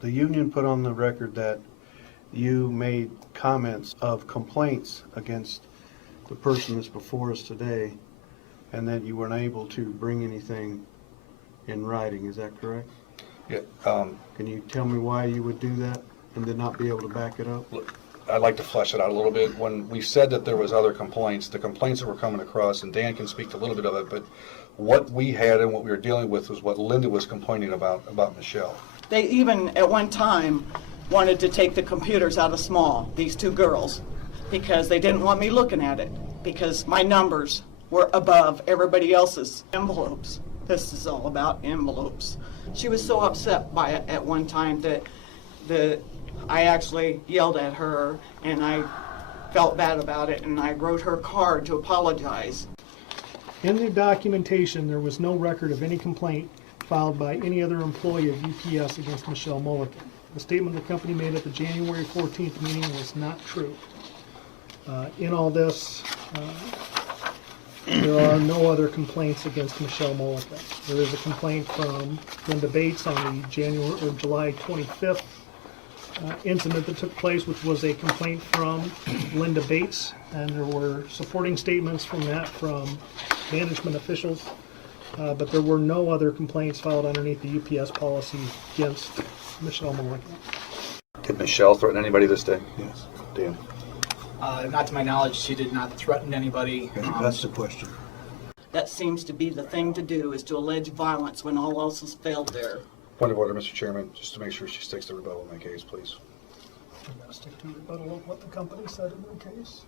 The union put on the record that you made comments of complaints against the person that's before us today, and that you weren't able to bring anything in writing. Is that correct? Yeah, Can you tell me why you would do that and did not be able to back it up? look, I'd like to flesh it out a little bit. When we said that there was other complaints, the complaints that were coming across, and Dan can speak to a little bit of it, but what we had and what we were dealing with was what Linda was complaining about Michelle. They even, at one time, wanted to take the computers out of small, these two girls, because they didn't want me looking at it, because my numbers were above everybody else's envelopes. This is all about envelopes. She was so upset by it at one time that I actually yelled at her, and I felt bad about it, and I wrote her a card to apologize. In the documentation, there was no record of any complaint filed by any other employee of UPS against Michelle Mulligan. The statement the company made at the January 14th meeting was not true. In all this, there are no other complaints against Michelle Mulligan. There is a complaint from Linda Bates on the July 25th incident that took place, which was a complaint from Linda Bates, and there were supporting statements from that from management officials, but there were no other complaints filed underneath the UPS policy against Michelle Mulligan. Did Michelle threaten anybody this day? Yes. Dan? Not to my knowledge, she did not threaten anybody. That's the question. That seems to be the thing to do, is to allege violence when all else has failed there. Point of order, Mr. Chairman, just to make sure she sticks to rebuttal in my case, please. I'm going to stick to rebuttal of what the company said in the case.